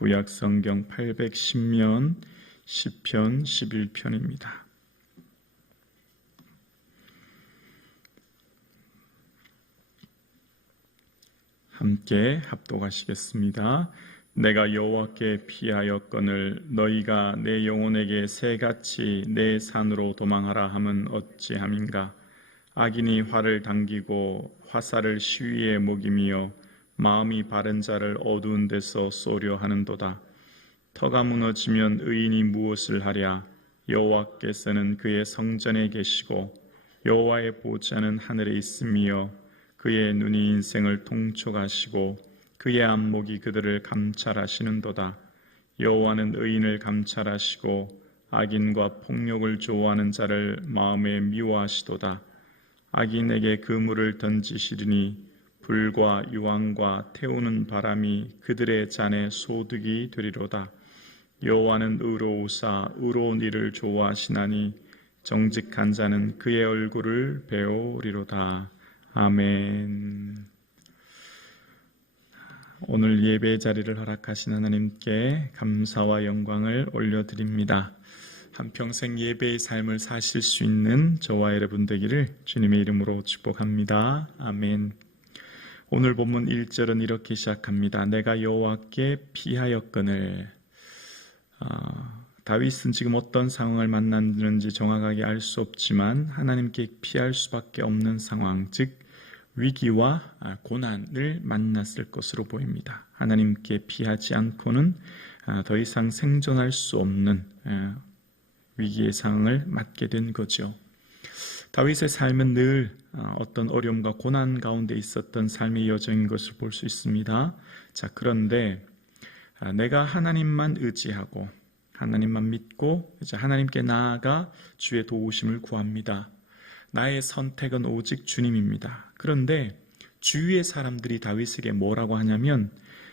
구약 성경 810면 시편 11편입니다. 함께 합독하시겠습니다. 내가 여호와께 피하였거늘 너희가 내 영혼에게 새같이 내 산으로 도망하라 함은 어찌함인가. 악인이 활을 당기고 화살을 시위에 먹이며 마음이 바른 자를 어두운 데서 쏘려 하는도다. 터가 무너지면 의인이 무엇을 하랴. 여호와께서는 그의 성전에 계시고 여호와의 보좌는 하늘에 있으며 그의 눈이 인생을 통촉하시고 그의 안목이 그들을 감찰하시는도다. 여호와는 의인을 감찰하시고 악인과 폭력을 좋아하는 자를 마음에 미워하시도다. 악인에게 그물을 던지시리니 불과 유황과 태우는 바람이 그들의 잔에 소득이 되리로다. 여호와는 의로우사 의로운 일을 좋아하시나니 정직한 자는 그의 얼굴을 배우리로다. 아멘. 오늘 예배 자리를 허락하신 하나님께 감사와 영광을 올려드립니다. 한평생 예배의 삶을 사실 수 있는 저와 여러분 되기를 주님의 이름으로 축복합니다. 아멘. 오늘 본문 1절은 이렇게 시작합니다. 내가 여호와께 피하였거늘. 다윗은 지금 어떤 상황을 만났는지 정확하게 알 수 없지만 하나님께 피할 수밖에 없는 상황, 즉 위기와 고난을 만났을 것으로 보입니다. 하나님께 피하지 않고는 더 이상 생존할 수 없는 위기의 상황을 맞게 된 거죠. 다윗의 삶은 늘 어떤 어려움과 고난 가운데 있었던 삶의 여정인 것을 볼 수 있습니다. 자, 그런데 내가 하나님만 의지하고 하나님만 믿고 이제 하나님께 나아가 주의 도우심을 구합니다. 나의 선택은 오직 주님입니다. 그런데 주위의 사람들이 다윗에게 뭐라고 하냐면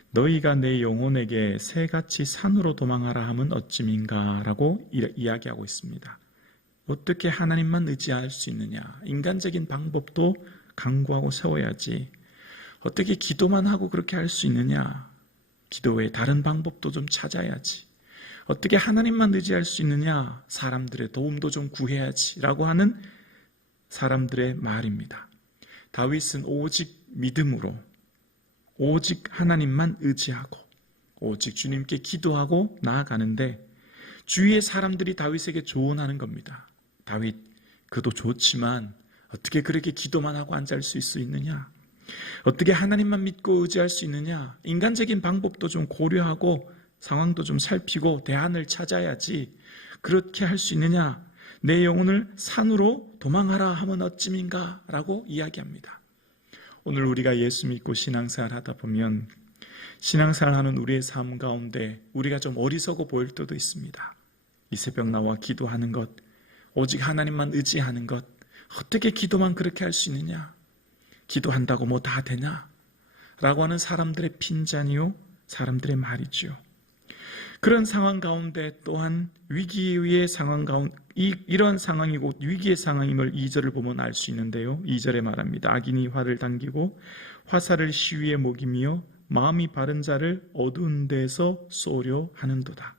너희가 내 영혼에게 새같이 산으로 도망하라 함은 어찌민가 라고 이야기하고 있습니다. 어떻게 하나님만 의지할 수 있느냐. 인간적인 방법도 강구하고 세워야지. 어떻게 기도만 하고 그렇게 할 수 있느냐. 기도 외에 다른 방법도 좀 찾아야지. 어떻게 하나님만 의지할 수 있느냐. 사람들의 도움도 좀 구해야지 라고 하는 사람들의 말입니다. 다윗은 오직 믿음으로 오직 하나님만 의지하고 오직 주님께 기도하고 나아가는데 주위의 사람들이 다윗에게 조언하는 겁니다. 다윗, 그도 좋지만 어떻게 그렇게 기도만 하고 앉을 수 있느냐? 어떻게 하나님만 믿고 의지할 수 있느냐? 인간적인 방법도 좀 고려하고 상황도 좀 살피고 대안을 찾아야지. 그렇게 할 수 있느냐? 내 영혼을 산으로 도망하라 하면 어찌민가? 라고 이야기합니다. 오늘 우리가 예수 믿고 신앙생활 하다 보면 신앙생활하는 우리의 삶 가운데 우리가 좀 어리석어 보일 때도 있습니다. 이 새벽 나와 기도하는 것, 오직 하나님만 의지하는 것, 어떻게 기도만 그렇게 할 수 있느냐? 기도한다고 뭐 다 되냐? 라고 하는 사람들의 핀잔이요, 사람들의 말이죠. 그런 상황 가운데 또한 위기의 상황 가운데 이런 상황이고 위기의 상황임을 2절을 보면 알 수 있는데요. 2절에 말합니다. 악인이 활을 당기고 화살을 시위에 먹이며 마음이 바른 자를 어두운 데서 쏘려 하는도다.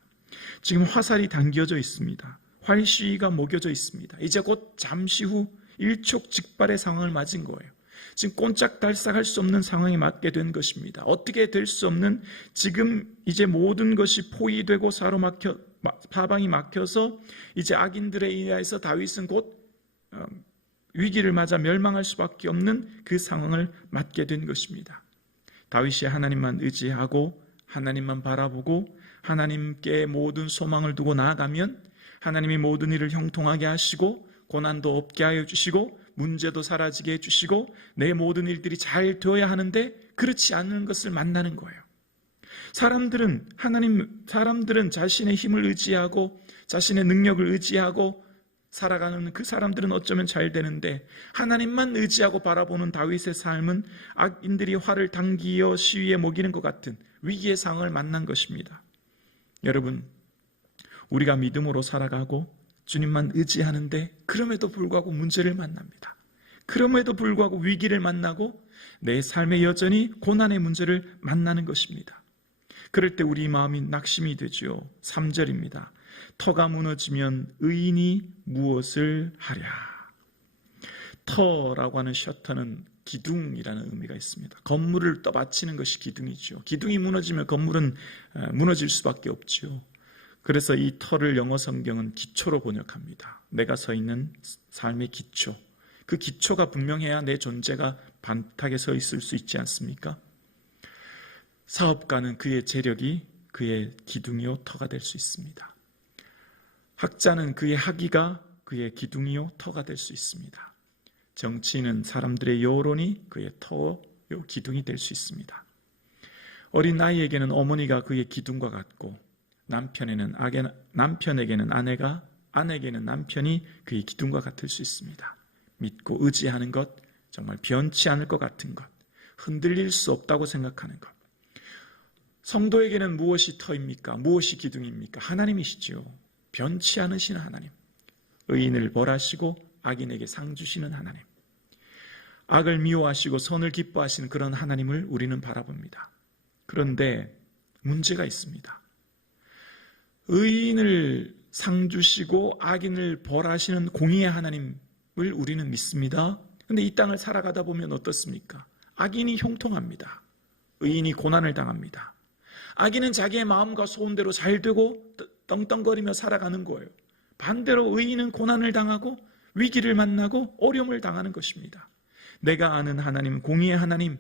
지금 화살이 당겨져 있습니다. 활 시위가 먹여져 있습니다. 이제 곧 잠시 후 일촉즉발의 상황을 맞은 거예요. 지금 꼼짝달싹할 수 없는 상황에 맞게 된 것입니다. 어떻게 될 수 없는, 지금 이제 모든 것이 포위되고 사방이 막혀서 이제 악인들에 의해서 다윗은 곧 위기를 맞아 멸망할 수밖에 없는 그 상황을 맞게 된 것입니다. 다윗이 하나님만 의지하고 하나님만 바라보고 하나님께 모든 소망을 두고 나아가면 하나님이 모든 일을 형통하게 하시고 고난도 없게 하여 주시고 문제도 사라지게 해주시고 내 모든 일들이 잘 되어야 하는데 그렇지 않은 것을 만나는 거예요. 사람들은 자신의 힘을 의지하고 자신의 능력을 의지하고 살아가는 그 사람들은 어쩌면 잘 되는데 하나님만 의지하고 바라보는 다윗의 삶은 악인들이 활을 당기어 시위에 먹이는 것 같은 위기의 상황을 만난 것입니다. 여러분, 우리가 믿음으로 살아가고 주님만 의지하는데 그럼에도 불구하고 문제를 만납니다. 그럼에도 불구하고 위기를 만나고 내 삶의 여전히 고난의 문제를 만나는 것입니다. 그럴 때 우리 마음이 낙심이 되죠. 3절입니다. 터가 무너지면 의인이 무엇을 하랴. 터라고 하는 셔터는 기둥이라는 의미가 있습니다. 건물을 떠받치는 것이 기둥이죠. 기둥이 무너지면 건물은 무너질 수밖에 없죠. 그래서 이 터를 영어 성경은 기초로 번역합니다. 내가 서 있는 삶의 기초. 그 기초가 분명해야 내 존재가 반탁에 서 있을 수 있지 않습니까? 사업가는 그의 재력이 그의 기둥이요 터가 될 수 있습니다. 학자는 그의 학위가 그의 기둥이요 터가 될 수 있습니다. 정치인은 사람들의 여론이 그의 터요 기둥이 될 수 있습니다. 어린 아이에게는 어머니가 그의 기둥과 같고 남편에게는 아내가, 아내에게는 남편이 그의 기둥과 같을 수 있습니다. 믿고 의지하는 것, 정말 변치 않을 것 같은 것, 흔들릴 수 없다고 생각하는 것. 성도에게는 무엇이 터입니까? 무엇이 기둥입니까? 하나님이시지요. 변치 않으시는 하나님. 의인을 벌하시고 악인에게 상 주시는 하나님. 악을 미워하시고 선을 기뻐하시는 그런 하나님을 우리는 바라봅니다. 그런데 문제가 있습니다. 의인을 상 주시고 악인을 벌하시는 공의의 하나님을 우리는 믿습니다. 그런데 이 땅을 살아가다 보면 어떻습니까? 악인이 형통합니다. 의인이 고난을 당합니다. 악인은 자기의 마음과 소원대로 잘 되고 떵떵거리며 살아가는 거예요. 반대로 의인은 고난을 당하고 위기를 만나고 어려움을 당하는 것입니다. 내가 아는 하나님, 공의의 하나님,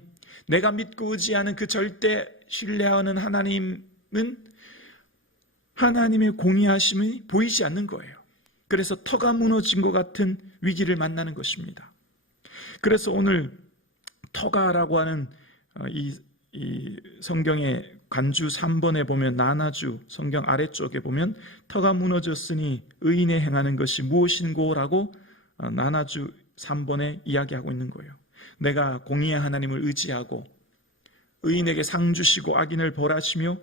내가 믿고 의지하는 그 절대 신뢰하는 하나님은 하나님의 공의하심이 보이지 않는 거예요. 그래서 터가 무너진 것 같은 위기를 만나는 것입니다. 그래서 오늘 터가라고 하는 이 성경의 간주 3번에 보면 나나주 성경 아래쪽에 보면 터가 무너졌으니 의인의 행하는 것이 무엇인고라고 나나주 3번에 이야기하고 있는 거예요. 내가 공의의 하나님을 의지하고 의인에게 상 주시고 악인을 벌하시며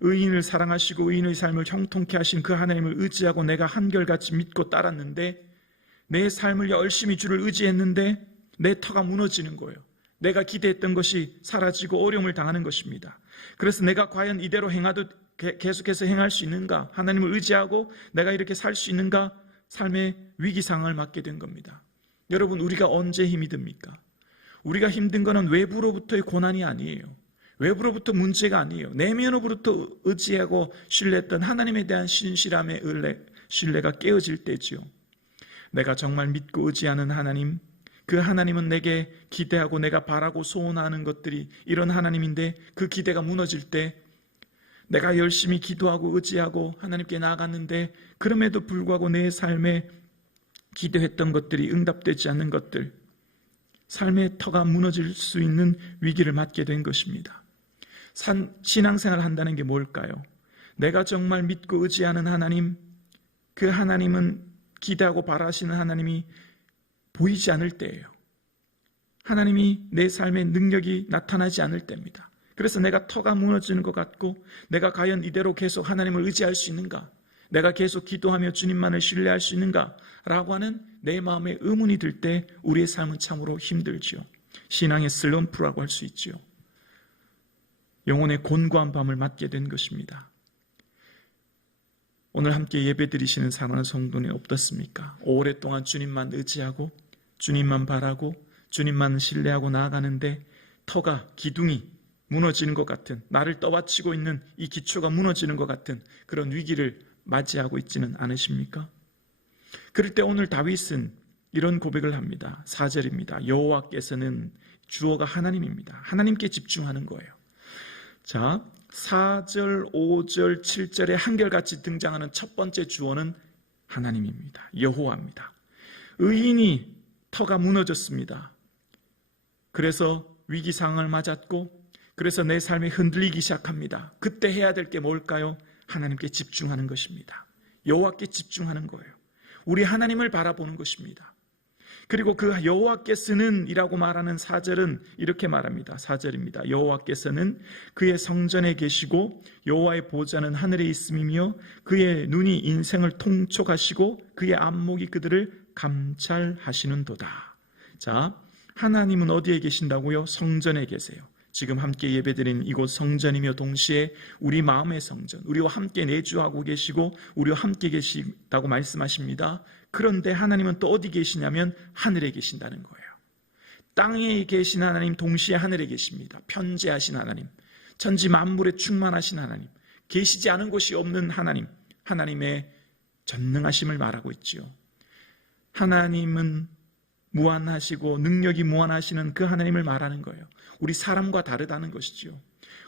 의인을 사랑하시고 의인의 삶을 형통케 하신 그 하나님을 의지하고 내가 한결같이 믿고 따랐는데 내 삶을 열심히 주를 의지했는데 내 터가 무너지는 거예요. 내가 기대했던 것이 사라지고 어려움을 당하는 것입니다. 그래서 내가 과연 이대로 행하도 계속해서 행할 수 있는가? 하나님을 의지하고 내가 이렇게 살 수 있는가? 삶의 위기 상황을 맞게 된 겁니다. 여러분, 우리가 언제 힘이 듭니까? 우리가 힘든 것은 외부로부터의 고난이 아니에요. 외부로부터 문제가 아니에요. 내면으로부터 의지하고 신뢰했던 하나님에 대한 신실함의 신뢰가 깨어질 때지요. 내가 정말 믿고 의지하는 하나님, 그 하나님은 내게 기대하고 내가 바라고 소원하는 것들이 이런 하나님인데 그 기대가 무너질 때 내가 열심히 기도하고 의지하고 하나님께 나아갔는데 그럼에도 불구하고 내 삶에 기대했던 것들이 응답되지 않는 것들, 삶의 터가 무너질 수 있는 위기를 맞게 된 것입니다. 신앙생활을 한다는 게 뭘까요? 내가 정말 믿고 의지하는 하나님, 그 하나님은 기대하고 바라시는 하나님이 보이지 않을 때예요. 하나님이 내 삶의 능력이 나타나지 않을 때입니다. 그래서 내가 터가 무너지는 것 같고 내가 과연 이대로 계속 하나님을 의지할 수 있는가? 내가 계속 기도하며 주님만을 신뢰할 수 있는가? 라고 하는 내 마음에 의문이 들 때 우리의 삶은 참으로 힘들지요. 신앙의 슬럼프라고 할 수 있지요. 영혼의 곤고한 밤을 맞게 된 것입니다. 오늘 함께 예배드리시는 사랑하는 성도는 어떻습니까? 오랫동안 주님만 의지하고 주님만 바라고 주님만 신뢰하고 나아가는데 터가, 기둥이 무너지는 것 같은, 나를 떠받치고 있는 이 기초가 무너지는 것 같은 그런 위기를 맞이하고 있지는 않으십니까? 그럴 때 오늘 다윗은 이런 고백을 합니다. 4절입니다. 여호와께서는 주어가 하나님입니다. 하나님께 집중하는 거예요. 자, 4절, 5절, 7절에 한결같이 등장하는 첫 번째 주어는 하나님입니다. 여호와입니다. 의인이 터가 무너졌습니다. 그래서 위기 상황을 맞았고 그래서 내 삶이 흔들리기 시작합니다. 그때 해야 될 게 뭘까요? 하나님께 집중하는 것입니다. 여호와께 집중하는 거예요. 우리 하나님을 바라보는 것입니다. 그리고 그 여호와께서는 이라고 말하는 4절은 이렇게 말합니다. 4절입니다. 여호와께서는 그의 성전에 계시고 여호와의 보좌는 하늘에 있음이며 그의 눈이 인생을 통촉하시고 그의 안목이 그들을 감찰하시는도다. 자, 하나님은 어디에 계신다고요? 성전에 계세요. 지금 함께 예배드린 이곳 성전이며 동시에 우리 마음의 성전, 우리와 함께 내주하고 계시고 우리와 함께 계시다고 말씀하십니다. 그런데 하나님은 또 어디 계시냐면 하늘에 계신다는 거예요. 땅에 계신 하나님 동시에 하늘에 계십니다. 편재하신 하나님, 천지 만물에 충만하신 하나님, 계시지 않은 곳이 없는 하나님, 하나님의 전능하심을 말하고 있지요. 하나님은 무한하시고 능력이 무한하시는 그 하나님을 말하는 거예요. 우리 사람과 다르다는 것이지요.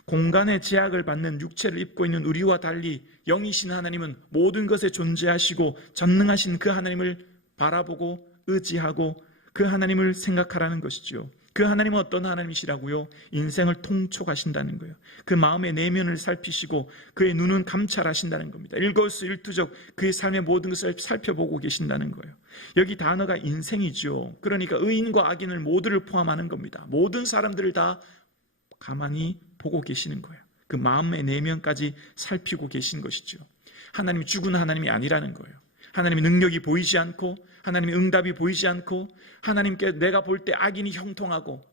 공간의 제약을 받는 육체를 입고 있는 우리와 달리 영이신 하나님은 모든 것에 존재하시고 전능하신 그 하나님을 바라보고 의지하고 그 하나님을 생각하라는 것이죠. 그 하나님은 어떤 하나님이시라고요? 인생을 통촉하신다는 거예요. 그 마음의 내면을 살피시고 그의 눈은 감찰하신다는 겁니다. 일거수일투족 그의 삶의 모든 것을 살펴보고 계신다는 거예요. 여기 단어가 인생이죠. 그러니까 의인과 악인을 모두를 포함하는 겁니다. 모든 사람들을 다 가만히 보고 계시는 거예요. 그 마음의 내면까지 살피고 계신 것이죠. 하나님이 죽은 하나님이 아니라는 거예요. 하나님의 능력이 보이지 않고 하나님의 응답이 보이지 않고 하나님께 내가 볼 때 악인이 형통하고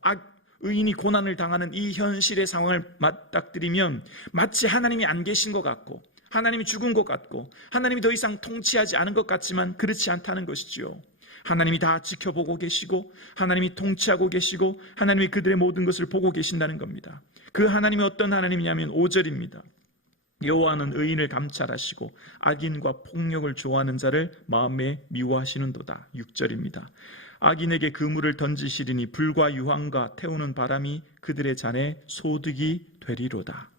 의인이 고난을 당하는 이 현실의 상황을 맞닥뜨리면 마치 하나님이 안 계신 것 같고 하나님이 죽은 것 같고 하나님이 더 이상 통치하지 않은 것 같지만 그렇지 않다는 것이지요. 하나님이 다 지켜보고 계시고 하나님이 통치하고 계시고 하나님이 그들의 모든 것을 보고 계신다는 겁니다. 그 하나님이 어떤 하나님이냐면 5절입니다. 여호와는 의인을 감찰하시고 악인과 폭력을 좋아하는 자를 마음에 미워하시는도다. 6절입니다. 악인에게 그물을 던지시리니 불과 유황과 태우는 바람이 그들의 잔에 소득이 되리로다.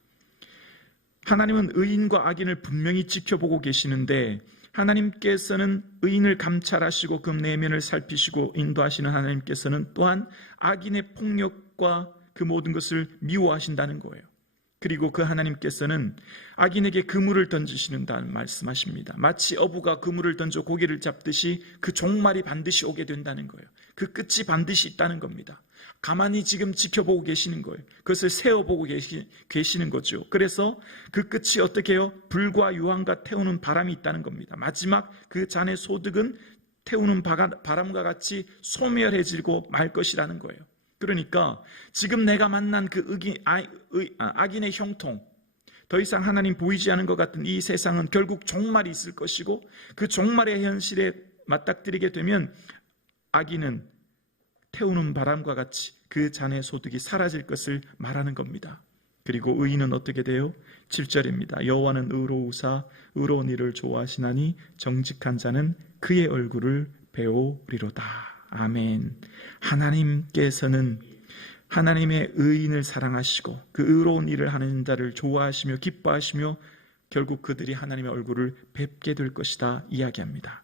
하나님은 의인과 악인을 분명히 지켜보고 계시는데 하나님께서는 의인을 감찰하시고 그 내면을 살피시고 인도하시는 하나님께서는 또한 악인의 폭력과 그 모든 것을 미워하신다는 거예요. 그리고 그 하나님께서는 악인에게 그물을 던지시는다는 말씀하십니다. 마치 어부가 그물을 던져 고기를 잡듯이 그 종말이 반드시 오게 된다는 거예요. 그 끝이 반드시 있다는 겁니다. 가만히 지금 지켜보고 계시는 거예요. 그것을 세어보고 계시는 거죠. 그래서 그 끝이 어떻게 해요? 불과 유황과 태우는 바람이 있다는 겁니다. 마지막 그 잔의 소득은 태우는 바람과 같이 소멸해지고 말 것이라는 거예요. 그러니까 지금 내가 만난 그 악인의 형통, 더 이상 하나님 보이지 않은 것 같은 이 세상은 결국 종말이 있을 것이고 그 종말의 현실에 맞닥뜨리게 되면 악인은 태우는 바람과 같이 그 잔의 소득이 사라질 것을 말하는 겁니다. 그리고 의인은 어떻게 돼요? 7절입니다. 여호와는 의로우사 의로운 일을 좋아하시나니 정직한 자는 그의 얼굴을 배우리로다. 아멘. 하나님께서는 하나님의 의인을 사랑하시고 그 의로운 일을 하는 자를 좋아하시며 기뻐하시며 결국 그들이 하나님의 얼굴을 뵙게 될 것이다 이야기합니다.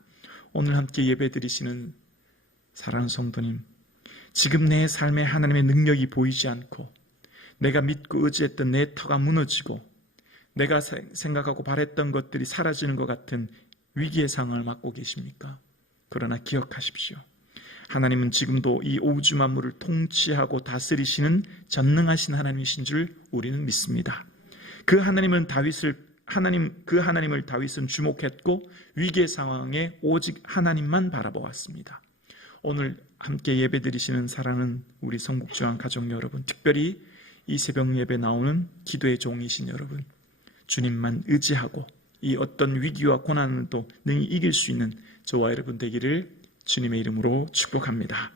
오늘 함께 예배드리시는 사랑하는 성도님, 지금 내 삶에 하나님의 능력이 보이지 않고 내가 믿고 의지했던 내 터가 무너지고 내가 생각하고 바랬던 것들이 사라지는 것 같은 위기의 상황을 맞고 계십니까? 그러나 기억하십시오. 하나님은 지금도 이 우주 만물을 통치하고 다스리시는 전능하신 하나님이신 줄 우리는 믿습니다. 그 하나님은 다윗은 주목했고 위기의 상황에 오직 하나님만 바라보았습니다. 오늘 함께 예배드리시는 사랑하는 우리 성북주한 가족 여러분, 특별히 이 새벽 예배 나오는 기도의 종이신 여러분, 주님만 의지하고 이 어떤 위기와 고난을 또 능히 이길 수 있는 저와 여러분 되기를 주님의 이름으로 축복합니다.